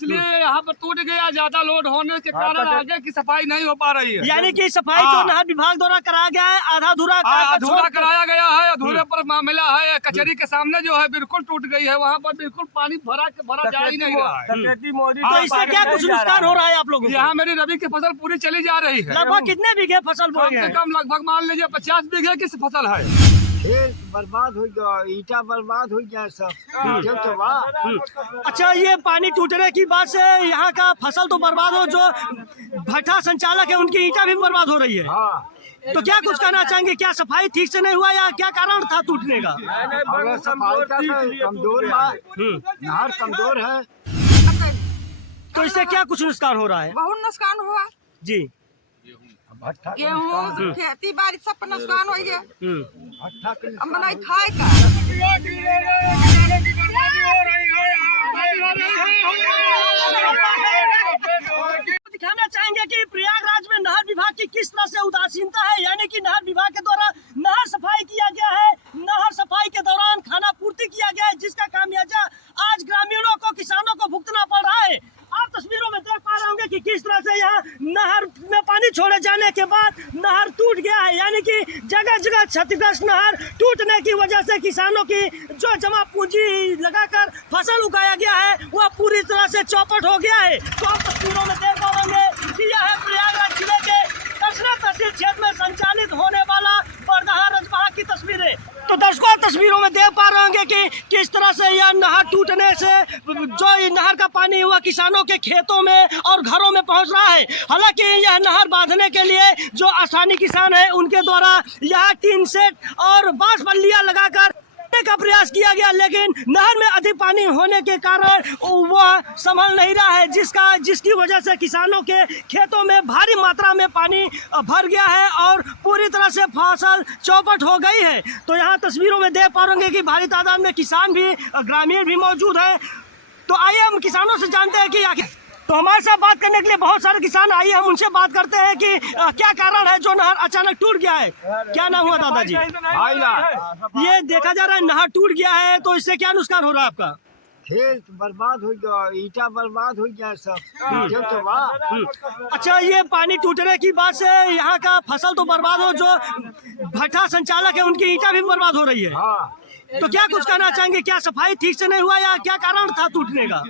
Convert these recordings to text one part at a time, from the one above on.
इसलिए यहाँ पर टूट गया। ज्यादा लोड होने के कारण आगे की सफाई नहीं हो पा रही है। यानी कि सफाई जो नहर विभाग द्वारा कराया गया है आधा अधूरा कराया गया है। अधूरे पर मामला है। कचहरी के सामने जो है बिल्कुल टूट गई है। वहाँ पर बिल्कुल पानी भरा जा ही नहीं रहा है। तो इससे क्या कुछ नुकसान हो रहा है आप लोगों को? यहाँ मेरी रबी की फसल पूरी चली जा रही है। लगभग कितने बीघे फसल बोए हैं? कम लगभग मान लीजिए 50 बीघे की फसल है। खेत बर्बाद हो गया, ईटा बर्बाद हो गया सब। अच्छा, ये पानी टूटने की बात से यहाँ का फसल तो बर्बाद हो, जो भट्ठा संचालक है उनकी ईटा भी बर्बाद हो रही है। हाँ। तो क्या कुछ कहना चाहेंगे? क्या सफाई ठीक से नहीं हुआ या क्या कारण था टूटने का? कमजोर नहर कमजोर है। तो इससे क्या कुछ नुकसान हो रहा है? बहुत नुकसान हुआ जी। गेहूँ खेती बाड़ी सब नुकसान हो गया। हम बनाई खाए का दिखाना चाहेंगे कि प्रयागराज में नहर विभाग की किस तरह से उदासीनता है। यानी कि नहर विभाग के द्वारा नहर सफाई किया गया है। नहर सफाई के दौरान खाना पूर्ति किया गया है, जिसका खामियाजा आज ग्रामीणों को, किसानों को भुगतना पड़ रहा है। आप तस्वीरों में देख पा रहे होंगे कि किस तरह से यहाँ नहर में पानी छोड़े जाने के बाद नहर टूट गया है। यानी कि जगह जगह क्षतिग्रस्त नहर टूटने की वजह से किसानों की जो जमा पूंजी लगाकर फसल उगाया गया है वह पूरी तरह से चौपट हो गया है। तो आप तस्वीरों में देख पाओगे कि यह है प्रयागराज जिले के कसना तहसील क्षेत्र में संचालित होने वाला बरदहा रजबहा की तस्वीरें। तो दर्शकों, तस्वीरों में देख पा रहे होंगे कि किस तरह से यह नहर टूटने से जो नहर का पानी हुआ किसानों के खेतों में और घरों में पहुंच रहा है। हालांकि यह नहर बांधने के लिए जो स्थानीय किसान है उनके द्वारा यह टीन सेट और बांस बल्लियां लगाकर का प्रयास किया गया, लेकिन नहर में अधिक पानी होने के कारण वह संभल नहीं रहा है, जिसकी वजह से किसानों के खेतों में भारी मात्रा में पानी भर गया है और पूरी तरह से फसल चौपट हो गई है। तो यहाँ तस्वीरों में देख पा रहे कि भारी तादाद में किसान भी, ग्रामीण भी मौजूद है। तो आइए हम किसानों से जानते हैं कि आखिर, तो हमारे साथ बात करने के लिए बहुत सारे किसान आइए हम उनसे बात करते हैं कि क्या कारण है जो नहर अचानक टूट गया है। क्या नाम हुआ दादाजी? ये देखा जा रहा है नहर टूट गया है, तो इससे क्या नुकसान हो रहा है आपका? खेत बर्बाद हो गया, ईटा बर्बाद हो गया सब। अच्छा, ये पानी टूटने की बात से यहाँ का फसल तो बर्बाद हो, जो भट्ठा संचालक है उनकी ईटा भी बर्बाद हो रही है। हाँ। तो क्या कुछ कहना चाहेंगे? क्या सफाई ठीक से नहीं हुआ या क्या कारण था टूटने का?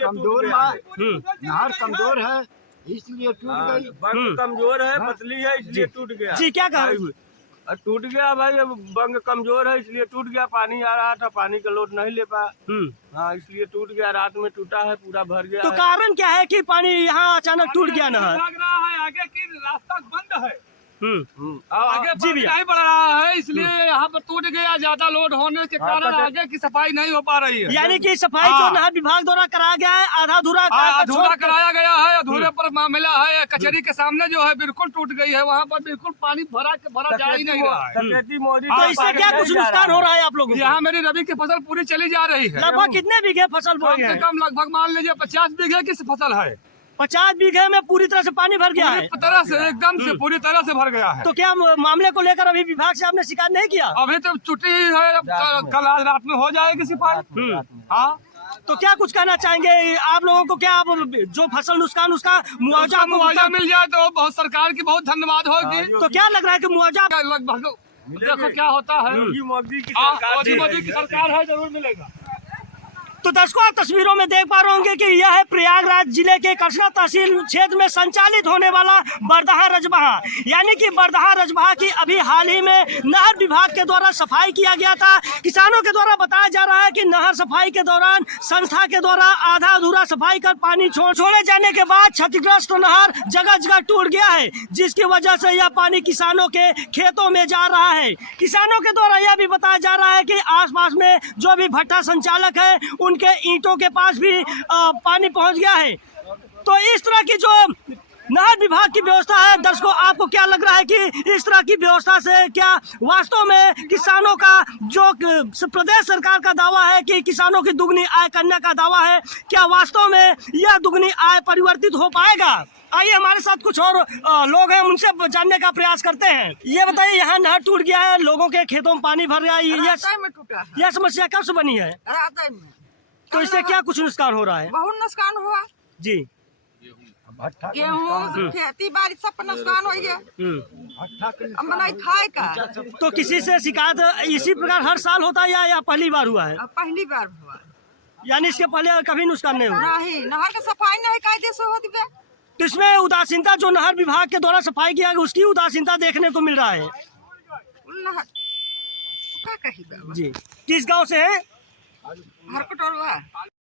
कमजोर नहर कमजोर है इसलिए टूट गई। कमजोर है, पतली है इसलिए टूट गया। जी, क्या कहा? टूट गया भाई, बंग कमजोर है इसलिए टूट गया। पानी आ रहा था, पानी का लोड नहीं ले पाया। हाँ, इसलिए टूट गया। रात में टूटा है, पूरा भर गया। तो कारण क्या है कि पानी यहाँ अचानक टूट गया नहर? लग रहा है आगे की रास्ता बंद है। आगे जी भैया, नहीं बढ़ रहा है इसलिए यहाँ पर टूट गया। ज्यादा लोड होने के कारण आगे की सफाई नहीं हो पा रही है। यानी कि सफाई जो नहर विभाग द्वारा कराया गया है आधा अधूरा कराया गया है। अधूरे पर मामला है। कचहरी के सामने जो है बिल्कुल टूट गई है। वहाँ पर बिल्कुल पानी भरा जा ही नहीं रहा है। तो इससे क्या कुछ नुकसान हो रहा है आप लोगों को? यहाँ मेरी रबी की फसल पूरी चली जा रही है। लगभग कितने बीघे फसल बोए हैं? कम लगभग मान लीजिए 50 बीघे की फसल है। 50 बीघे में पूरी तरह से पानी भर गया है? तरह से एकदम से पूरी तरह से भर गया है। तो क्या मामले को लेकर अभी विभाग से आपने शिकायत नहीं किया? अभी तो छुट्टी है, कल आज रात में हो जाएगी सफाई। हाँ, तो क्या कुछ कहना चाहेंगे आप लोगों को? क्या आप जो फसल नुकसान उसका मुआवजा मिल जाए तो बहुत सरकार की बहुत धन्यवाद होगी। तो क्या लग रहा है कि मुआवजा लगभग देखो क्या होता है। मोदी की सरकार है, जरूर मिलेगा। तो दर्शकों, आप तस्वीरों में देख पा रहे होंगे कि यह है प्रयागराज जिले के कसना तहसील क्षेत्र में संचालित होने वाला बरदहा रजबहा। यानी कि बरदहा रजबहा की अभी हाल ही में नहर विभाग के द्वारा सफाई किया गया था। किसानों के द्वारा बताया जा रहा है कि नहर सफाई के दौरान संस्था के द्वारा आधा अधूरा सफाई कर पानी छोड़े जाने के बाद क्षतिग्रस्त नहर जगह जगह टूट गया है, जिसकी वजह से यह पानी किसानों के खेतों में जा रहा है। किसानों के द्वारा यह भी बताया जा रहा है कि आसपास में जो भी भट्ठा संचालक है उनके ईंटों के पास भी पानी पहुंच गया है। तो इस तरह की जो नहर विभाग की व्यवस्था है, दर्शकों आपको क्या लग रहा है कि इस तरह की व्यवस्था से क्या वास्तव में किसानों का जो प्रदेश सरकार का दावा है कि किसानों की दुगनी आय करने का दावा है, क्या वास्तव में यह दुगनी आय परिवर्तित हो पाएगा? आइए हमारे साथ कुछ और लोग हैं, उनसे जानने का प्रयास करते हैं। ये बताइए, यहाँ नहर टूट गया है, लोगों के खेतों में पानी भर गया है, यह समस्या कब से बनी है? तो इससे क्या कुछ नुकसान हो रहा है? बहुत नुकसान हुआ जी। गेहूँ खेती बाड़ी सब पर नुकसान हो गया। अब बनाई खाए का। तो किसी से शिकायत इसी प्रकार हर साल होता है या पहली बार हुआ है? अब पहली बार हुआ, यानी इसके पहले कभी नुकसान नहीं हुआ? नहीं, नहर का सफाई नहीं कायदे से होती है। तो इसमें उदासीनता जो नहर विभाग के द्वारा सफाई किया गया उसकी उदासीनता देखने को मिल रहा है। नहर क्या कही जी। किस गांव से है? हरकटोरवा।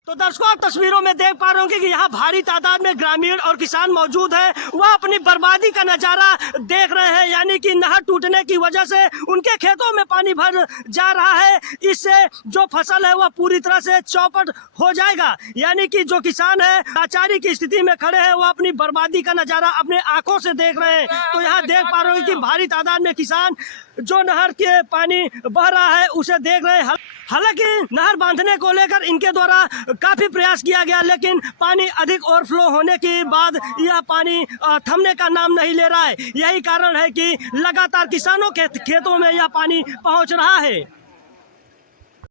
तो दर्शकों आप तस्वीरों में देख पा रहे होंगे कि यहाँ भारी तादाद में ग्रामीण और किसान मौजूद है, वह अपनी बर्बादी का नजारा देख रहे हैं। यानी कि नहर टूटने की वजह से उनके खेतों में पानी भर जा रहा है, इससे जो फसल है वह पूरी तरह से चौपट हो जाएगा। यानी कि जो किसान है लाचारी की स्थिति में खड़े हैं, वह अपनी बर्बादी का नजारा अपने आंखों से देख रहे हैं। तो यहाँ देख पा रहे हो कि भारी तादाद में किसान जो नहर के पानी बह रहा है उसे देख रहे हैं। हालांकि नहर बांधने को लेकर इनके द्वारा काफी प्रयास किया गया, लेकिन पानी अधिक ओवरफ्लो होने के बाद यह पानी थमने का नाम नहीं ले रहा है। यही कारण है कि लगातार किसानों के खेतों में यह पानी पहुंच रहा है।